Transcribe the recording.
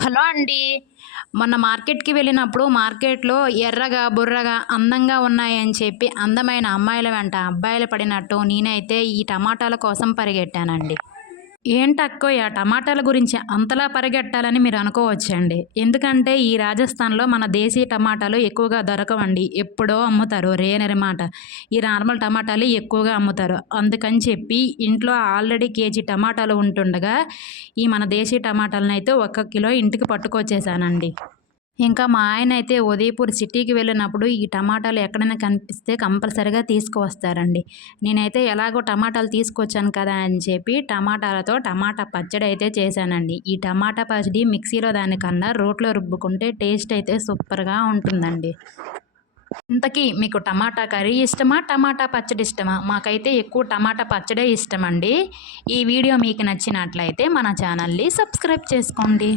Hello అండి. మొన్న మార్కెట్‌కి వెళ్ళినప్పుడు మార్కెట్‌లో ఎర్రగా, బుర్రగా, అందంగా ఉన్నాయని చెప్పి అందమైన అమ్మాయిల వెంట అబ్బాయిలు పడినట్టు నేనైతే ఈ టమాటాల కోసం పరిగెట్టానండి. ఏంటక్కోయ్ ఆ టమాటాల గురించి అంతలా పరిగెట్టాలని మీరు అనుకోవచ్చండి. ఎందుకంటే ఈ రాజస్థాన్‌లో మన దేశీ టమాటాలు ఎక్కువగా దొరకవండి. ఎప్పుడో అమ్ముతారు రేర్ మాట. ఈ నార్మల్ టమాటాలే ఎక్కువగా అమ్ముతారు. అందుకని చెప్పి ఇంట్లో ఆల్రెడీ కేజీ టమాటాలు ఉంటుండగా ఈ మన దేశీ టమాటాలనైతే ఒక కిలో ఇంటికి పట్టుకొచ్చేసానండి. ఇంకా మా ఆయనైతే ఉదయపూర్ సిటీకి వెళ్ళినప్పుడు ఈ టమాటాలు ఎక్కడైనా కనిపిస్తే కంపల్సరీగా తీసుకువస్తారండి. నేనైతే ఎలాగో టమాటాలు తీసుకొచ్చాను కదా అని చెప్పి టమాటాలతో టమాటా పచ్చడి అయితే చేశానండి. ఈ టమాటా పచ్చడి మిక్సీలో దానికన్నా రోట్లో రుబ్బుకుంటే టేస్ట్ అయితే సూపర్‌గా ఉంటుందండి. ఇంతకీ మీకు టమాటా కర్రీ ఇష్టమా? టమాటా పచ్చడి ఇష్టమా? మాకైతే ఎక్కువ టమాటా పచ్చడే ఇష్టమండి. ఈ వీడియో మీకు నచ్చినట్లయితే మన ఛానల్‌ని సబ్స్క్రైబ్ చేసుకోండి.